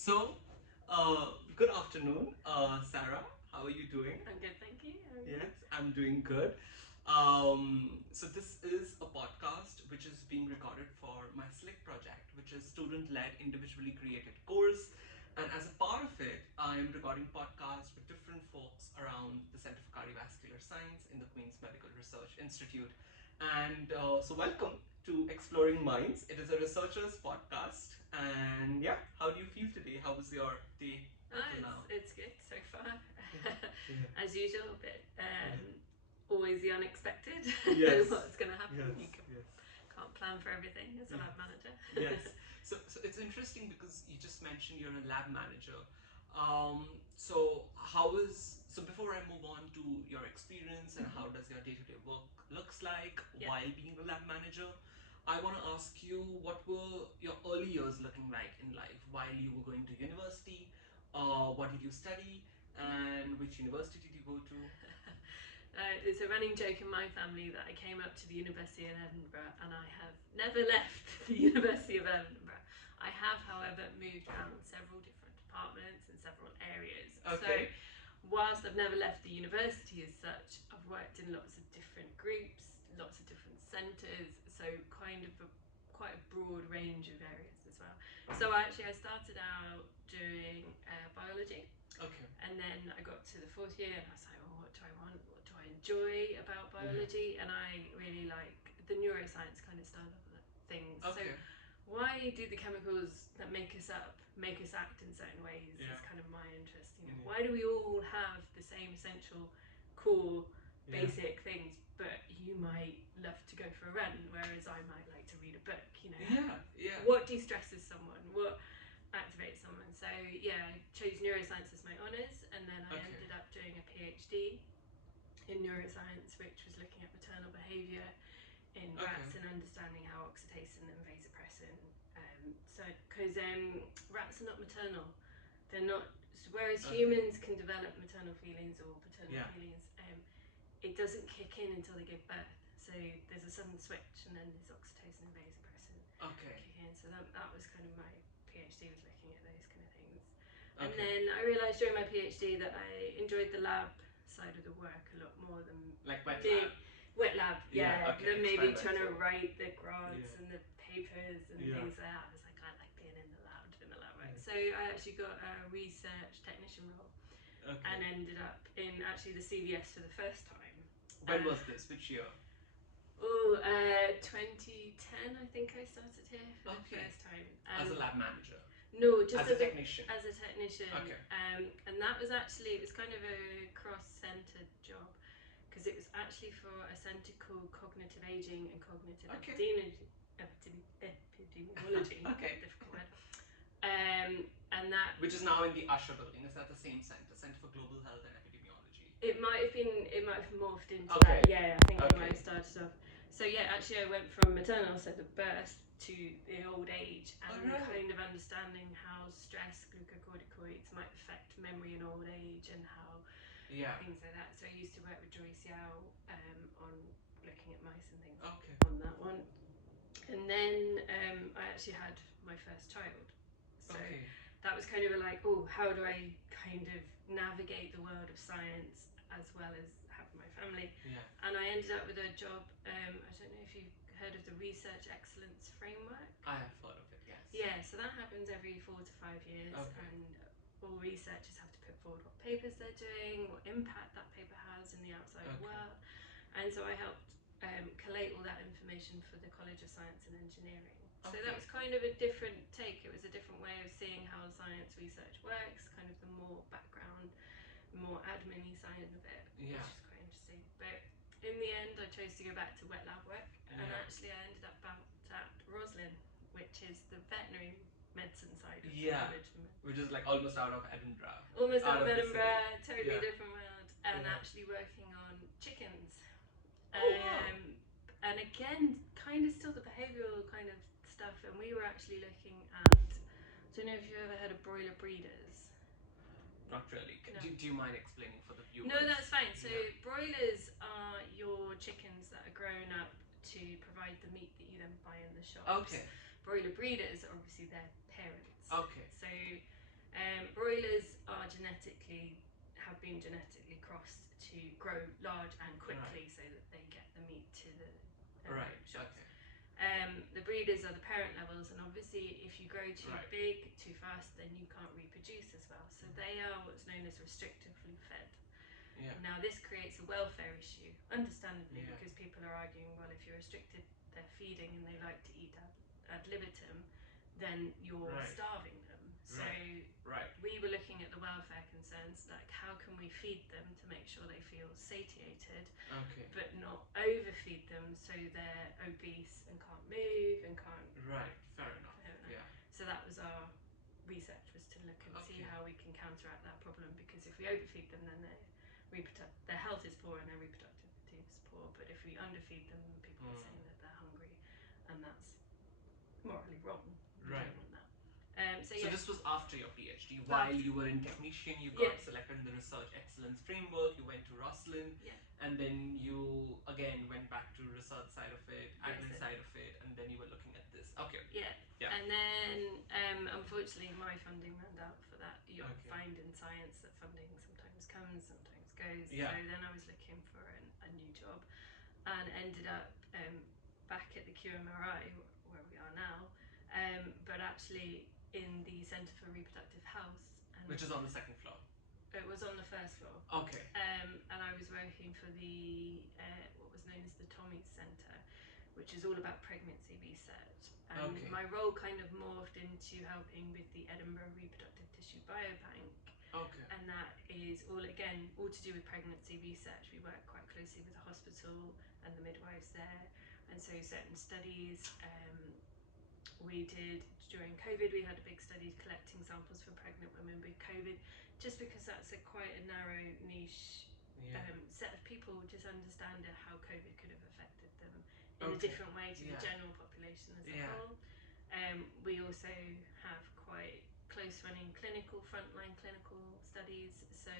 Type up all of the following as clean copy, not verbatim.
So, good afternoon, Sarah. How are you doing? I'm good, thank you. How are you? Yes, I'm doing good. So this is a podcast which is being recorded for my Slick project, which is student-led, individually created course. And as a part of it, I am recording podcasts with different folks around the Center for Cardiovascular Science in the Queen's Medical Research Institute. And so, welcome to Exploring Minds. It is a researchers podcast. And yeah, how do you feel today? How was your day until now? It's good so far. Yeah. As usual, but always the unexpected. Yes. What's going to happen? Yes. You Yes. can't plan for everything as a lab manager. Yes. So it's interesting because you just mentioned you're a lab manager. So before I move on to your experience and how does your day-to-day work looks like Yeah. while being a lab manager, I want to ask you what were your early years looking like in life while you were going to university? What did you study and which university did you go to? It's a running joke in my family that I came up to the University of Edinburgh and I have never left the University of Edinburgh. I have, however, moved around several different departments and several areas. Okay. So, whilst I've never left the university as such, I've worked in lots of different groups, lots of different centres, so kind of quite a broad range of areas as well. So I started out doing biology. Okay. And then I got to the fourth year and I was like, well, what do I want? What do I enjoy about biology? And I really like the neuroscience kind of style of things. Okay. So why do the chemicals that make us up make us act in certain ways is kind of my interest. Why do we all have the same essential core basic things, but you might love to go for a run, whereas I might like to read a book, Yeah. What de-stresses someone? What activate someone? So yeah, I chose neuroscience as my honours, and then I ended up doing a PhD in neuroscience, which was looking at maternal behaviour in rats and understanding how oxytocin and vasopressin. Because rats are not maternal, they're not. Whereas humans can develop maternal feelings or paternal feelings, it doesn't kick in until they give birth. So there's a sudden switch, and then there's oxytocin and vasopressin kick in. So that was kind of my PhD, was looking at those kind of things. And then I realised during my PhD that I enjoyed the lab side of the work a lot more than like wet lab. Wet lab, than maybe trying to Experimental. write the grants and the papers and things like that. I was like, I like being in the lab, doing the lab work. So I actually got a research technician role and ended up in actually the CVS for the first time. When was this? Which year? 2010, I think I started here for the first time. As a lab manager? No, just as a technician. As a technician. And that was actually, it was kind of a cross-centred job, because it was actually for a centre called Cognitive Aging and Cognitive Epidemiology. Difficult word. And that, which is now in the Usher building. Is that the same centre, Centre for Global Health and Epidemiology? It might have morphed into that. Yeah, I think it might have started off. So yeah, actually I went from maternal, so the birth, to the old age, and kind of understanding how stress, glucocorticoids might affect memory in old age, and how things like that. So I used to work with Joyce Yao on looking at mice and things on that one. And then I actually had my first child. So that was kind of like, how do I kind of navigate the world of science as well as have my family? And I ended up with a job, I don't know if you've heard of the Research Excellence Framework. I have heard of it, yes. Yeah, so that happens every 4 to 5 years, and all researchers have to put forward what papers they're doing, what impact that paper has in the outside world. And so I helped collate all that information for the College of Science and Engineering. So that was kind of a different take. It was a different way of seeing how science research works, kind of the more background, more admin-y side of it, which is quite interesting. But in the end, I chose to go back to wet lab work, and actually I ended up out at Roslin, which is the veterinary medicine side of the college. Which is like almost out of Edinburgh. Almost out of Edinburgh, totally different world, and actually working on chickens. And again, kind of still the behavioural kind of stuff, and we were actually looking at, I don't know if you've ever heard of broiler breeders. Not really. No. Do you mind explaining for the viewers? No, that's fine. So broilers are your chickens that are grown up to provide the meat that you then buy in the shops. Broiler breeders are obviously their parents. So Broilers have been genetically crossed to grow large and quickly, so that they get the meat to the shops. Okay. The breeders are the parent levels, and obviously if you grow too Right. big, too fast, then you can't reproduce as well. So they are what's known as restrictively fed. Yeah. Now this creates a welfare issue, understandably, Yeah. because people are arguing, well, if you're restricted their feeding and they like to eat ad libitum, then you're Right. starving them. So Right. we were looking at the welfare concerns, like how can we feed them to make sure they feel satiated, Okay. but not overfeed them so they're obese and can't move and can't. Right. Fair enough. Yeah. So that was our research, was to look and see how we can counteract that problem, because if we overfeed them, then their health is poor and their reproductivity is poor. But if we underfeed them, people are saying that they're hungry, and that's morally wrong. We Right. don't want that. So this was after your PhD. While you were in technician, you got selected in the research excellence framework. You went to Roslin, and then you again went back to research side of it, admin side of it, and then you were looking at this. Okay. Yeah. And then unfortunately my funding ran out for that. You find in science that funding sometimes comes, sometimes goes. Yeah. So then I was looking for a new job, and ended up back at the QMRI where we are now, but actually in the Centre for Reproductive Health. Which is on the second floor? It was on the first floor. Okay. And I was working for the what was known as the Tommy's Centre, which is all about pregnancy research. And my role kind of morphed into helping with the Edinburgh Reproductive Tissue Biobank. Okay. And that is all to do with pregnancy research. We work quite closely with the hospital and the midwives there, and so certain studies we did during COVID. We had a big study collecting samples from pregnant women with COVID, just because that's quite a narrow niche set of people, just understand how COVID could have affected them in a different way to the general population as a whole. We also have quite close running frontline clinical studies. So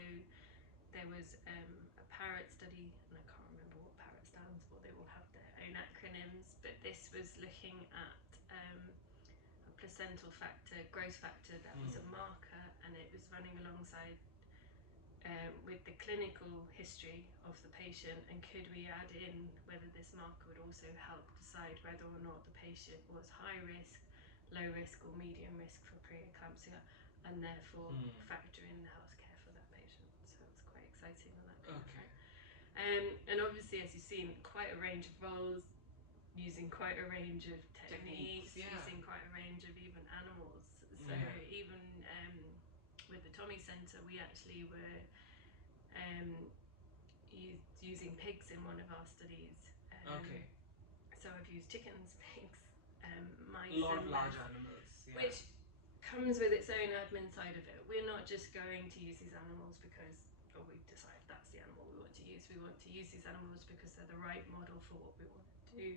there was a parrot study, and I can't remember what parrot stands for, they all have their own acronyms, but this was looking at a placental factor, growth factor, that was a marker, and it was running alongside with the clinical history of the patient, and could we add in whether this marker would also help decide whether or not the patient was high risk, low risk, or medium risk for preeclampsia, and therefore factor in the healthcare for that patient. So it's quite exciting on that. And obviously, as you've seen, quite a range of roles, using quite a range of techniques, using quite a range of even animals. So even with the Tommy Centre, we actually were using pigs in one of our studies. So I've used chickens, pigs, mice, a lot of large animals, which comes with its own admin side of it. We're not just going to use these animals because we've decided that's the animal we want to use. We want to use these animals because they're the right model for what we want to do.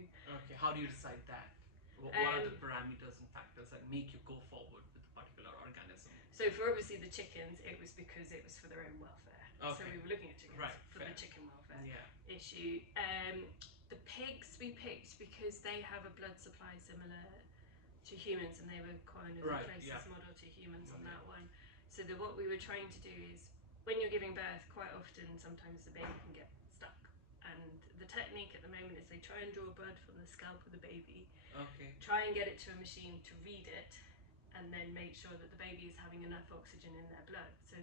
Okay, how do you decide that? What are the parameters and factors that make you go forward with a particular organism? So for obviously the chickens, it was because it was for their own welfare. So we were looking at chickens for the chicken welfare issue. The pigs we picked because they have a blood supply similar to humans, and they were kind of the closest model to humans on that one. So what we were trying to do is, when you're giving birth, quite often sometimes the baby can get stuck, and the technique at the moment is they try and draw blood from the scalp of the baby, try and get it to a machine to read it, and then make sure that the baby is having enough oxygen in their blood. So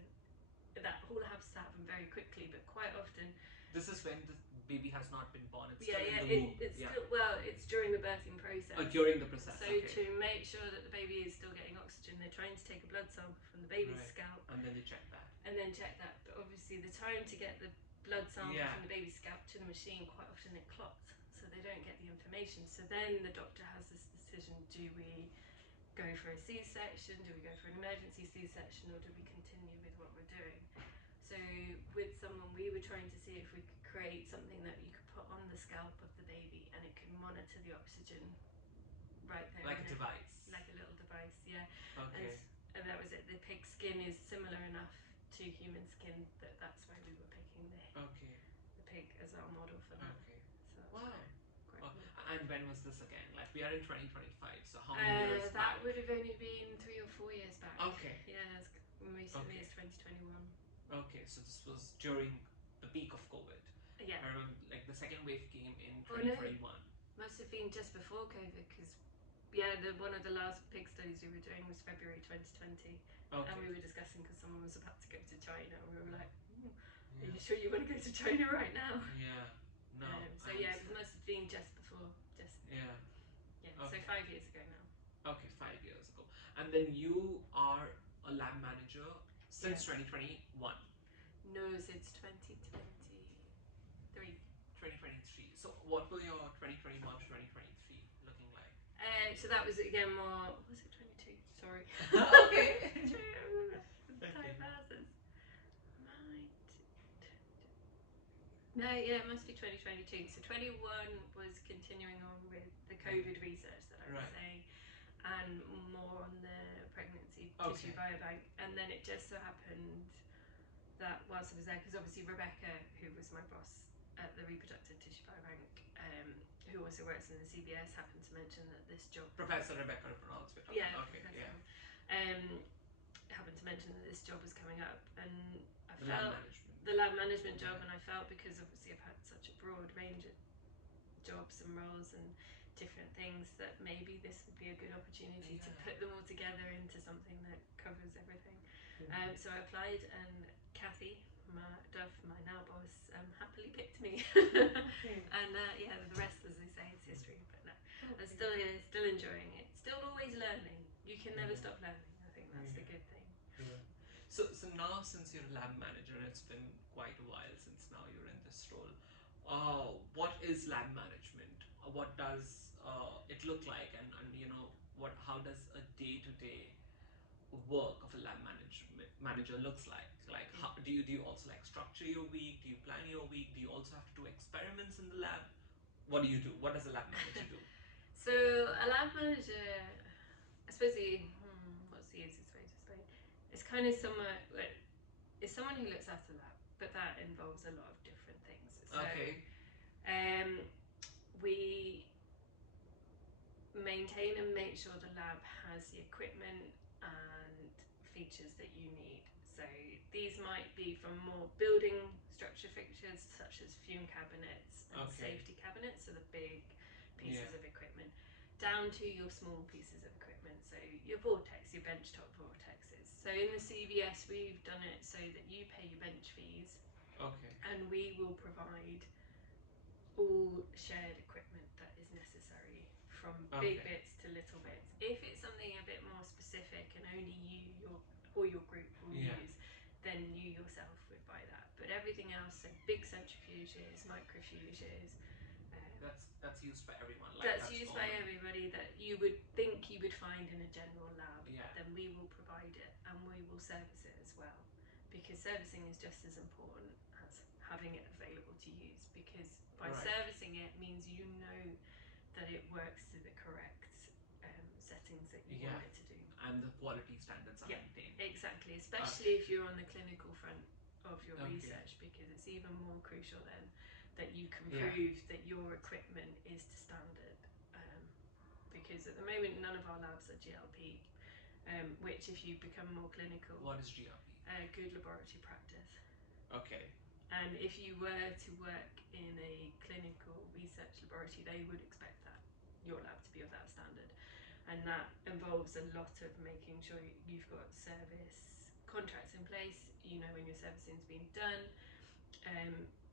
that all has to happen very quickly, but quite often this is when the baby has not been born. It's still in the womb. It's during the birthing process. During the process. So to make sure that the baby is still getting oxygen, they're trying to take a blood sample from the baby's scalp, and then they check that. But obviously the time to get the blood sample from the baby's scalp to the machine, quite often it clots, so they don't get the information. So then the doctor has this decision: do we go for a C-section? Do we go for an emergency C-section, or do we continue with what we're doing? So with someone, we were trying to see if we could create something that you could put on the scalp of the baby, and it could monitor the oxygen right there. Like a device. Like a little device, yeah. Okay. And that was it. The pig skin is similar enough to human skin that's why we were picking the pig as our model for that. Okay. So wow. Quite cool. And when was this again? Like, we are in 2025, so how many years back? That would have only been 3 or 4 years back. Okay. Yeah, recently Okay. as 2021. Okay, so this was during the peak of COVID. Yeah. I remember like the second wave came in Oh no, 2021. must have been just before COVID because one of the last pig studies we were doing was February 2020, and Okay. we were discussing because someone was about to go to China, and we were like, "Are Yeah. you sure you want to go to China right now?" Yeah. No. So I yeah, it understand. must have been just before, just Yeah. yeah. So Okay. 5 years ago now. Okay, 5 years ago. And then you are a lab manager since Yeah. 2021. No, since 2023. 2023. So what were your 2021 to 2023 looking like? So that was again more. Was it 22? Sorry. Okay. Time passes. Might. No, yeah, it must be 2022. So 21 was continuing on with the COVID research that I was Right. saying, and more on the pregnancy tissue Okay. biobank. And then it just so happened that whilst I was there, because obviously Rebecca, who was my boss at the reproductive tissue biobank, who also works in the CBS, happened to mention that this job. Professor Rebecca Ronalds. Yeah, Okay. Professor. Yeah. Happened to mention that this job was coming up, and I The lab felt management. the lab management job, Yeah. and I felt because obviously I've had such a broad range of jobs and roles and different things that maybe this would be a good opportunity to put them all together into something that covers everything. So I applied, and Kathy, my now boss, happily picked me. Okay. And yeah, the rest, as they say, is history. But no, I'm still here, still enjoying it, still always learning. You can never stop learning. I think that's the good thing. Yeah. So now since you're a lab manager, it's been quite a while since now you're in this role. What is lab management? What does it look like, and how does a day-to-day work of a lab manager looks like? Like, how do you also like structure your week? Do you plan your week? Do you also have to do experiments in the lab? What do you do? What does a lab manager do? So a lab manager, I suppose what's the easiest way to explain? It's kind of somewhat like it's someone who looks after the lab, but that involves a lot of different things. So Okay. We maintain and make sure the lab has the equipment and features that you need. So these might be from more building structure fixtures such as fume cabinets and safety cabinets, so the big pieces of equipment, down to your small pieces of equipment, so your vortex, your benchtop vortexes. So in the CVS we've done it so that you pay your bench fees, and we will provide all shared equipment that is necessary, from big bits to little bits. If it's something a bit more specific and only you or your group will use, then you yourself would buy that. But everything else, so big centrifuges, microfuges, That's used by everyone. that's used by everybody that you would think you would find in a general lab. Then we will provide it, and we will service it as well, because servicing is just as important as having it available to use, because by servicing it means you know that it works to the correct settings that you want it to do. And the quality standards are maintained. Exactly, especially if you're on the clinical front of your research, because it's even more crucial then that you can prove that your equipment is to standard. Because at the moment none of our labs are GLP, which if you become more clinical, What is GLP? Good laboratory practice. Okay. And if you were to work in a clinical research laboratory, they would expect that your lab to be of that standard, and that involves a lot of making sure you've got service contracts in place. You know when your servicing is being done.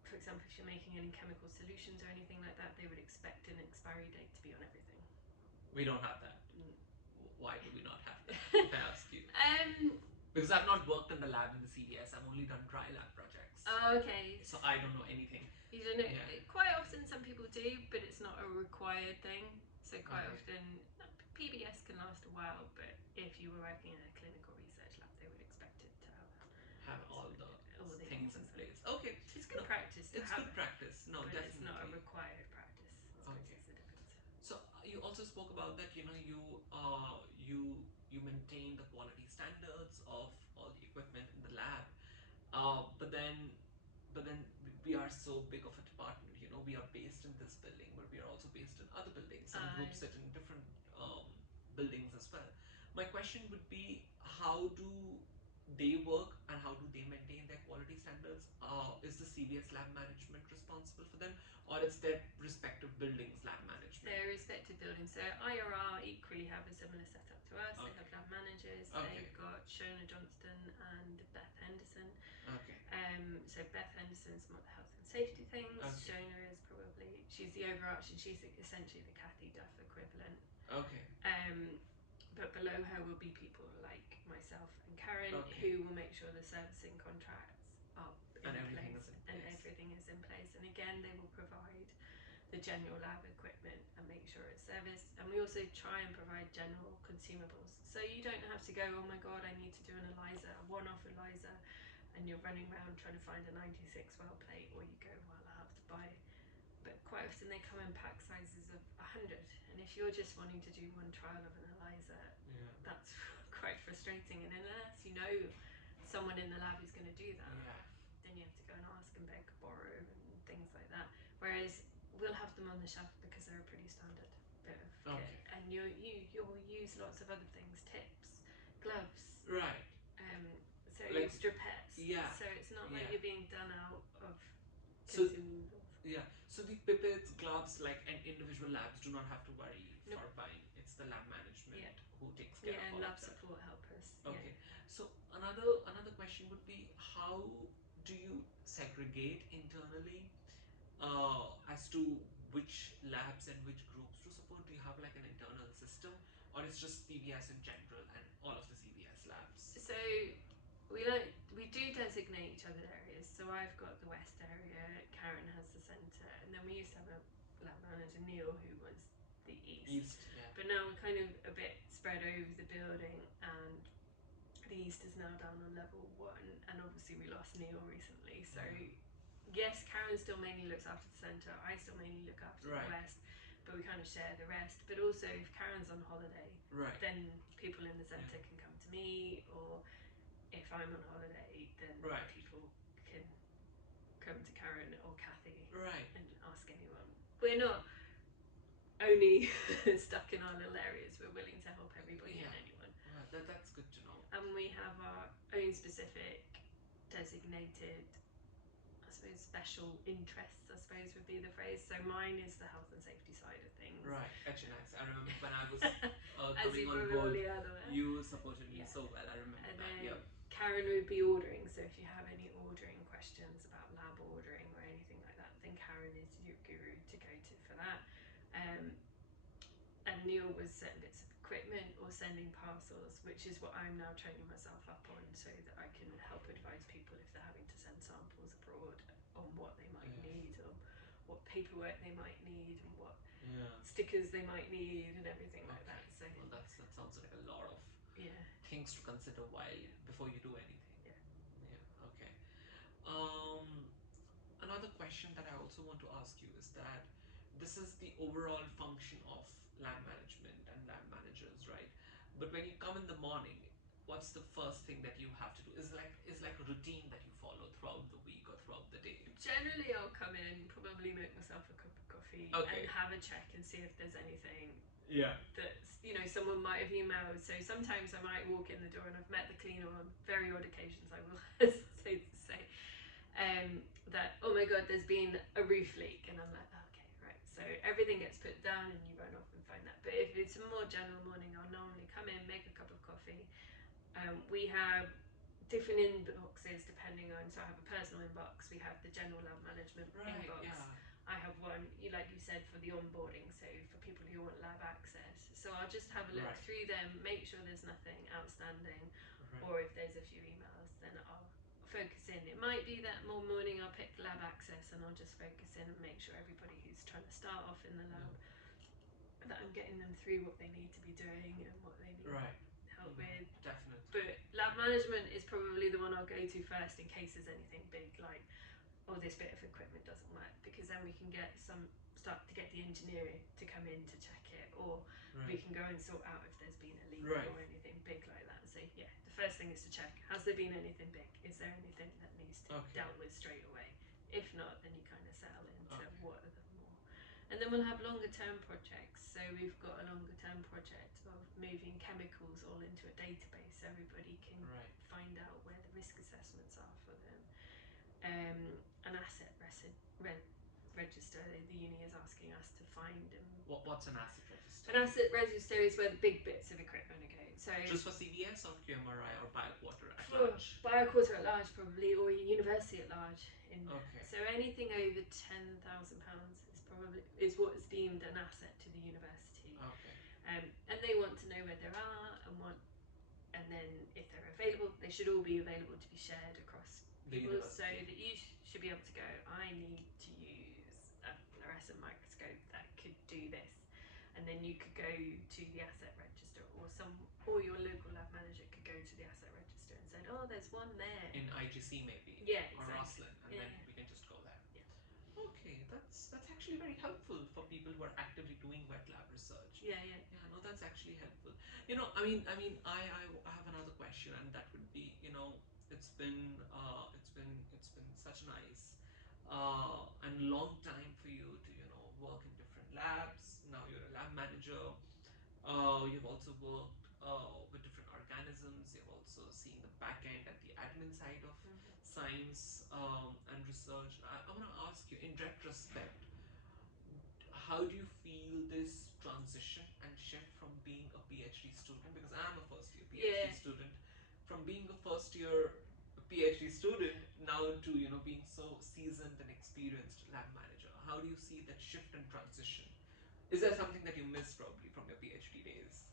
For example, if you're making any chemical solutions or anything like that, they would expect an expiry date to be on everything. We don't have that. Why do we not have that? If I ask you. Because I've not worked in the lab in the CDS. I've only done dry lab projects. Oh, okay. So I don't know anything. You don't know. Quite often some people do, but it's not a required thing. So quite often PBS can last a while, but if you were working in a clinical research lab, they would expect it to have all the things in place. Okay. It's good practice to it's have good practice. No, but definitely. it's not a required practice. It's the difference. So you also spoke about that. You maintain the quality standards of all the equipment in the lab. But then we are so big of a department. We are based in this building, but we are also based in other buildings. Some groups sit in different buildings as well. My question would be, how do they work and how do they maintain their quality standards? Is the CVS lab management responsible for them, or it's their respective buildings lab management? Their respective buildings. So IRR equally have a similar setup to us. They have Okay. lab managers. Okay. They've got Shona Johnston and Beth Henderson. Okay. So Beth Henderson's more the health and safety things. Okay. Shona is probably, she's the overarching, she's essentially the Cathy Duff equivalent. Okay. But below her will be people like myself and Karen, Okay. who will make sure the servicing contracts are And in everything place, is in and place. everything is in place. And again, they will provide the general lab equipment and make sure it's serviced. And we also try and provide general consumables, so you don't have to go, oh my god, I need to do an ELISA, a one-off ELISA, and you're running around trying to find a 96 well plate, or you go, well, I have to buy. But quite often they come in pack sizes of 100, and if you're just wanting to do one trial of an ELISA, Yeah. that's quite frustrating. And unless you know someone in the lab who's going to do that, Yeah. then you have to go and ask and beg, borrow, and things like that. Whereas we'll have them on the shelf because they're a pretty standard bit of kit, Okay. and you'll use lots of other things, tips, gloves, Right. so Like- stripettes. Yeah. So it's not like Yeah. you're being done out of So consumables. yeah. So the pipettes, gloves, like, and individual labs do not have to worry Nope. for buying. It's the lab management Yeah. who takes care Yeah, of and all lab of that. support helpers. Okay. Yeah. So another question would be, how do you segregate internally as to which labs and which groups to support? Do you have like an internal system, or it's just CVS in general and all of the CVS labs? So we do designate each other areas. So I've got the west area, Karen has the centre, and then we used to have a lab manager, Neil, who was the east. Yeah. But now we're kind of a bit spread over the building, and the east is now down on level 1, and obviously we lost Neil recently. So yes, Karen still mainly looks after the centre, I still mainly look after Right. the west, but we kind of share the rest. But also if Karen's on holiday, Right. then people in the centre can come to me, or if I'm on holiday, then Right. people can come to Karen or Cathy Right. and ask anyone. We're not only stuck in our little areas, we're willing to help everybody Yeah. and anyone. Well, that's good to know. And we have our own specific designated, I suppose, special interests, I suppose would be the phrase. So mine is the health and safety side of things. Right. HNS. I remember when I was As coming you on board, probably are aware. you supported me Yeah. so well. I remember And that. then Yep. Karen would be ordering, so if you have any ordering questions about lab ordering or anything like that, then Karen is your guru to go to for that. And Neil was setting bits of equipment or sending parcels, which is what I'm now training myself up on, so that I can help advise people if they're having to send samples abroad on what they might need, or what paperwork they might need, and what stickers they might need, and everything like that. So well, that sounds like a lot of things to consider before you do anything. Yeah. Okay. Another question that I also want to ask you is that this is the overall function of lab management and lab managers, right? But when you come in the morning, what's the first thing that you have to do? Is like a routine that you follow throughout the week or throughout the day? Generally, I'll come in, probably make myself a cup of coffee, and have a check and see if there's anything that's, someone might have emailed. So sometimes I might walk in the door and I've met the cleaner on very odd occasions, I will hesitate to say, that, oh my god, there's been a roof leak, and I'm like, okay, right. So everything gets put down and you run off and find that. But if it's a more general morning, I'll normally come in, make a cup of coffee. We have different inboxes depending on, so I have a personal inbox, we have the general lab management inbox. I have one, like you said, for the onboarding, so for people who want lab access. So I'll just have a look through them, make sure there's nothing outstanding, or if there's a few emails, then I'll focus in. It might be that more morning I'll pick lab access and I'll just focus in and make sure everybody who's trying to start off in the lab, that I'm getting them through what they need to be doing and what they need help with. Definitely. But lab management is probably the one I'll go to first in case there's anything big, like, oh, this bit of equipment doesn't work, because then we can start to get the engineer to come in to check it, or we can go and sort out if there's been a leak or anything big like that. So yeah, the first thing is to check, has there been anything big? Is there anything that needs to be dealt with straight away? If not, then you kind of settle into what are the more And then we'll have longer term projects. So we've got a longer term project of moving chemicals all into a database so everybody can find out where the risk assessments are for them. An asset register, the uni is asking us to find. What's an asset register? An asset register is where the big bits of equipment are going. So just for CVS or QMRI or Bioquarter at large? Bioquarter at large probably, or university at large. Okay. So anything over £10,000 is what's deemed an asset to the university. Okay. And they want to know where they are and then if they're available, they should all be available to be shared across the people, university. so that you should be able to go, I need to use a fluorescent microscope that could do this, and then you could go to the asset register, or your local lab manager could go to the asset register and say, oh, there's one there in IGC maybe, yeah, or exactly. Roslyn, and then we can just go there. Okay, that's actually very helpful for people who are actively doing wet lab research. Yeah. No, that's actually helpful. I have another question, and that would be, it's been such nice and long time for you to work in different labs. Now you're a lab manager. You've also worked with different organisms. You've also seen the back end and the admin side of science and research. I want to ask you, in retrospect, how do you feel this transition and shift from being a PhD student, because I'm a first year PhD student, from being a first year PhD student now to being so seasoned and experienced lab manager? How do you see that shift and transition? Is there something that you miss probably from your PhD days?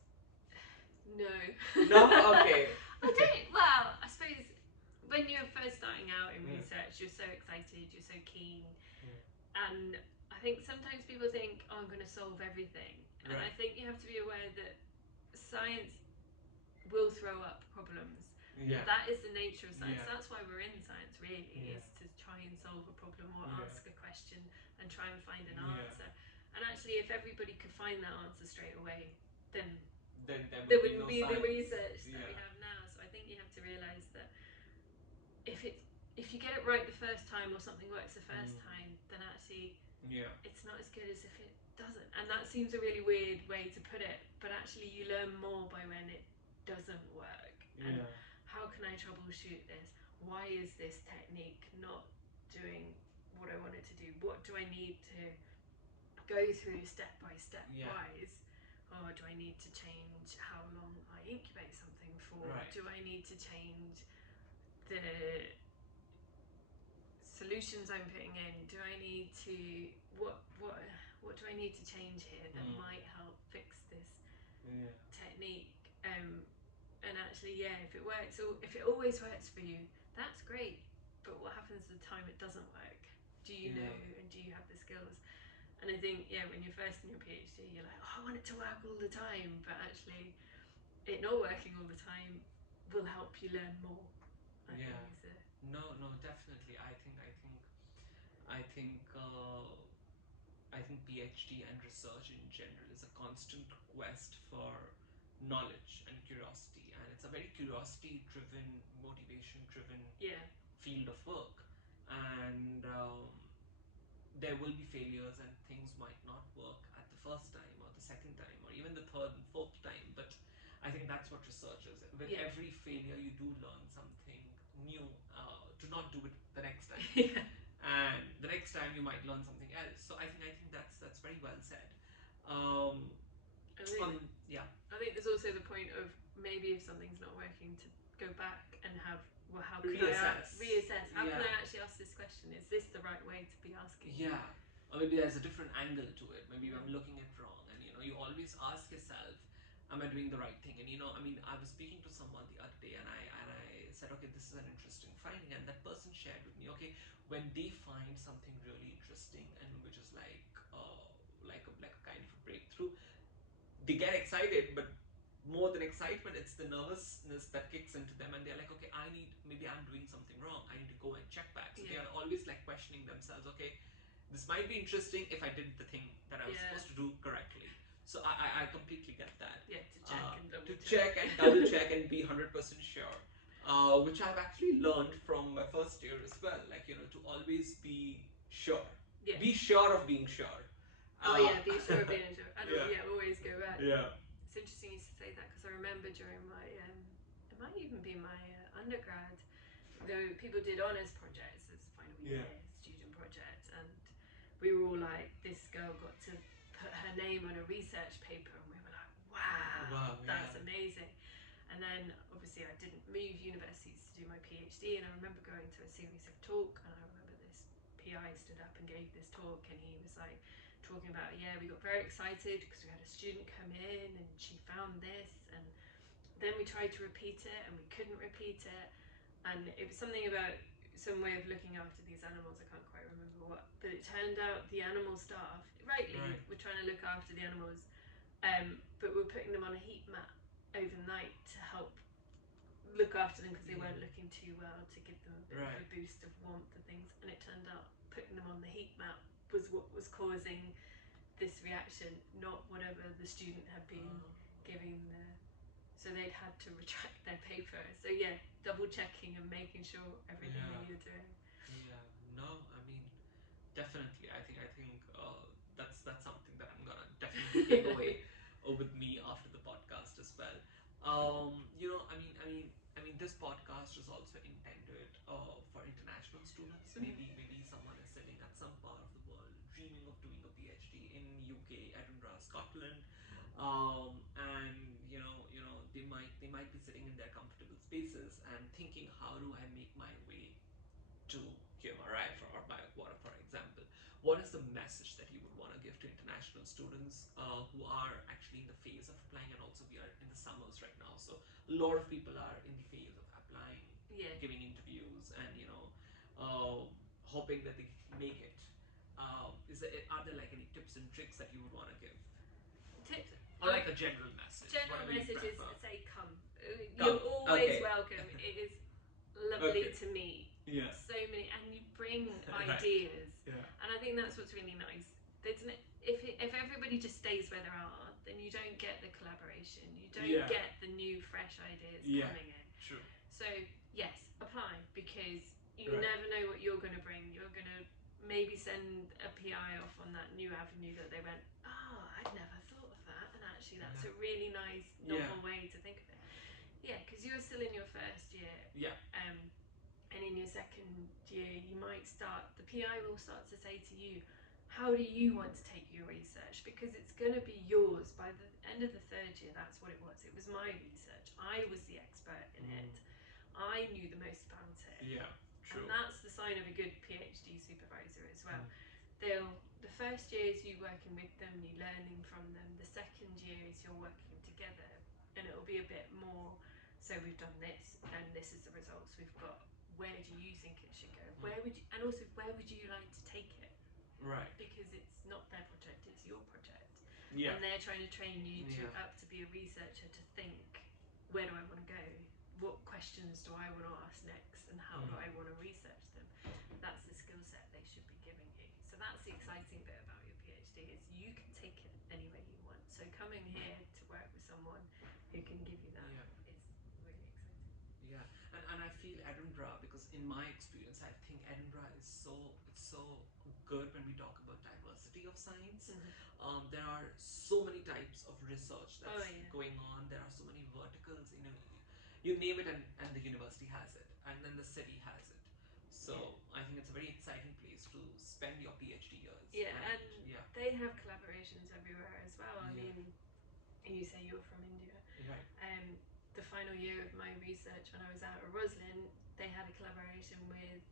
No. No? Okay. I don't. Well, I suppose when you're first starting out in research, you're so excited, you're so keen, and I think sometimes people think, oh, I'm going to solve everything. And I think you have to be aware that science will throw up problems. Yeah. That is the nature of science. Yeah. That's why we're in science, really, is to try and solve a problem or ask a question and try and find an answer. And actually, if everybody could find that answer straight away, then there wouldn't be the research that we have now. So I think you have to realise that if you get it right the first time, or something works the first time, then actually it's not as good as if it doesn't. And that seems a really weird way to put it, but actually you learn more by when it doesn't work. And how can I troubleshoot this? Why is this technique not doing what I want it to do? What do I need to go through step by step wise? Or do I need to change how long I incubate something for? Do I need to change the solutions I'm putting in? Do I need to what do I need to change here that might help fix this technique? And actually, if it works, or if it always works for you, that's great. But what happens the time it doesn't work? Do you know, and do you have the skills? And I think, when you're first in your PhD, you're like, oh, I want it to work all the time. But actually, it not working all the time will help you learn more. No, definitely. I think PhD and research in general is a constant quest for knowledge and curiosity, and it's a very curiosity-driven, motivation-driven field of work. And there will be failures, and things might not work at the first time, or the second time, or even the third and fourth time. But I think that's what research is. With every failure, you do learn something new to not do it the next time. And the next time you might learn something else. So I think that's very well said. I think there's also the point of maybe if something's not working, to go back and have, well, how can reassess. I reassess? How can I actually ask this question? Is this the right way to be asking? Or maybe there's a different angle to it. Maybe I'm looking at wrong, and you always ask yourself, am I doing the right thing? And I was speaking to someone the other day, and I said, okay, this is an interesting finding, and that person shared with me, okay, when they find something really interesting and which is like a kind of a breakthrough, they get excited, but more than excitement, it's the nervousness that kicks into them, and they're like, okay, maybe I'm doing something wrong. I need to go and check back. So they are always like questioning themselves, okay, this might be interesting if I did the thing that I was supposed to do correctly. So I completely get that. To check and double check and be 100% sure. Which I've actually learned from my first year as well. Like, to always be sure. Be sure of being sure. Oh yeah, be sure, be sure. And Yeah. always go back. Yeah. It's interesting you say that because I remember during my, it might even be my undergrad, though people did honours projects as final year student project, and we were all like, this girl got to put her name on a research paper, and we were like, wow, that's amazing. And then obviously I didn't move universities to do my PhD, and I remember going to a series of talk, and I remember this PI stood up and gave this talk, and he was like talking about, yeah, we got very excited because we had a student come in and she found this, and then we tried to repeat it and we couldn't repeat it, and it was something about some way of looking after these animals. I can't quite remember what, but it turned out the animal staff, rightly, were trying to look after the animals, but we're putting them on a heat mat overnight to help look after them because they weren't looking too well, to give them a bit of a boost of warmth and things. And it turned out putting them on the heat mat was what was causing this reaction, not whatever the student had been giving the. So they'd had to retract their paper. So yeah, double checking and making sure everything that you're doing. Yeah. No, I mean, definitely. I think that's something that I'm gonna definitely take away with me after the podcast as well. This podcast is also intended for international students. Maybe someone is sitting at some part of the world dreaming of doing a PhD in UK, Edinburgh, Scotland, and they might be sitting in their comfortable spaces and thinking, how do I make my way to QMRI for example? What is the message that you would want to give to international students who are actually in the phase of applying, and also we are in the summers right now, so a lot of people are in the phase of applying, giving interviews, and hoping that they make it. Are there like any tips and tricks that you would want to give, Tips or like a general message? General Whatever you message is prefer. say come. You're always welcome. It is lovely Okay. to meet Yeah. so many, and you bring Right. ideas, Yeah. and I think that's what's really nice. If everybody just stays where they are, then you don't get the collaboration, you don't get the new fresh ideas coming in. True. So yes, apply, because you never know what you're going to bring. You're going to maybe send a PI off on that new avenue that they went, oh, I'd never thought of that, and actually that's a really nice novel way to think of it. Yeah, because you're still in your first year. Yeah. And in your second year, you might start, the PI will start to say to you, how do you want to take your research? Because it's going to be yours by the end of the third year. That's what it was. It was my research. I was the expert in it. I knew the most about it. Yeah, true. And that's the sign of a good PhD supervisor as well. The first year is you working with them, you learning from them. The second year is you're working together, and it'll be a bit more, so we've done this and this is the results we've got. Where do you think it should go? Where would you, and also where would you like to take it? Right. Because it's not their project, it's your project. Yeah. And they're trying to train you up to be a researcher, to think, where do I want to go? What questions do I want to ask next? And how do I want to research them? That's the skill set they should be giving you. So that's the exciting bit about your PhD, is you can take it anywhere you want. So coming here to work with someone who can give you that is really exciting. Yeah, and I feel Edinburgh, because in my experience, I think Edinburgh is so good when we talk about diversity of science. There are so many types of research that's going on. There are so many verticals. You name it, and the university has it, and then the city has it. So I think it's a very exciting place to spend your PhD years. Yeah, and they have collaborations everywhere as well. I mean, you say you're from India. Right. The final year of my research, when I was out at Roslin, they had a collaboration with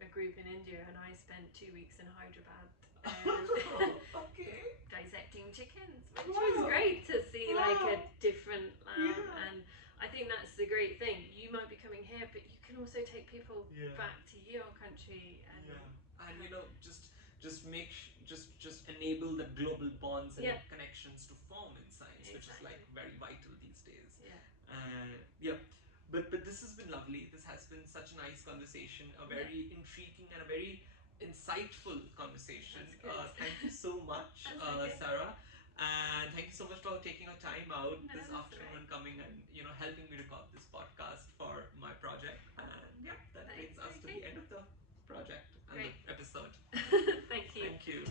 a group in India, and I spent 2 weeks in Hyderabad dissecting chickens, which was great to see, like a different lab. And I think that's the great thing. You might be coming here, but you can also take people back to your country, and just enable the global bonds and connections to form in science, which is like very vital these days. But this has been lovely. This has been such a nice conversation, a very intriguing and a very insightful conversation. Thank you so much, Sarah, and thank you so much for taking your time out this afternoon and coming and helping me record this podcast for my project. And that brings us to the end of the project and the episode. Thank you. Thank you.